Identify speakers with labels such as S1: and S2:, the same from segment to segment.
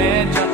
S1: image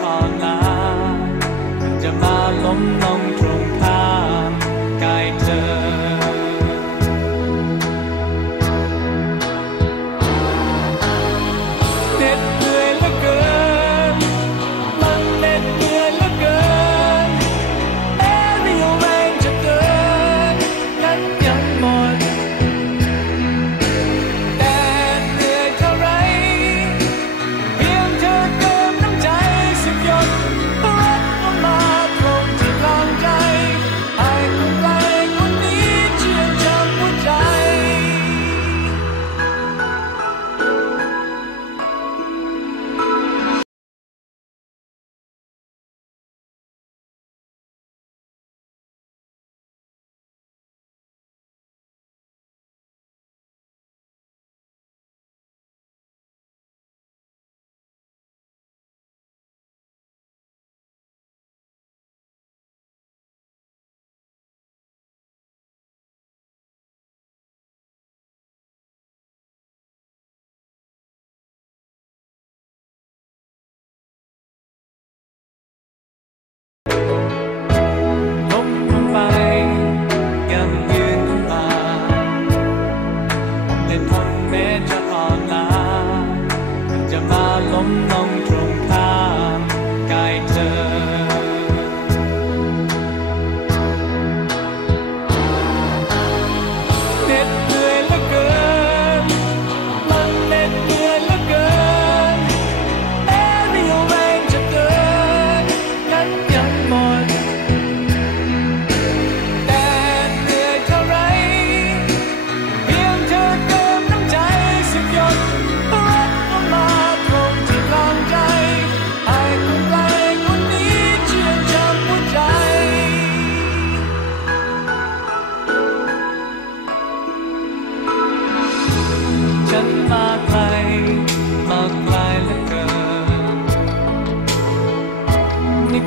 S1: 光芒中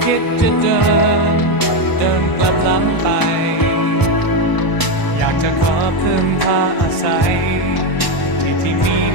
S1: คิดจะเดิน เดินกลับหลังไป อยากจะขอเพิ่งพาอาศัยที่ที่มี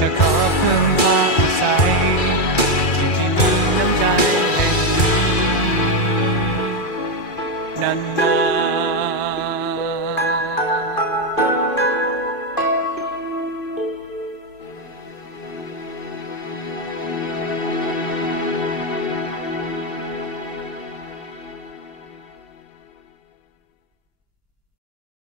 S1: der Karten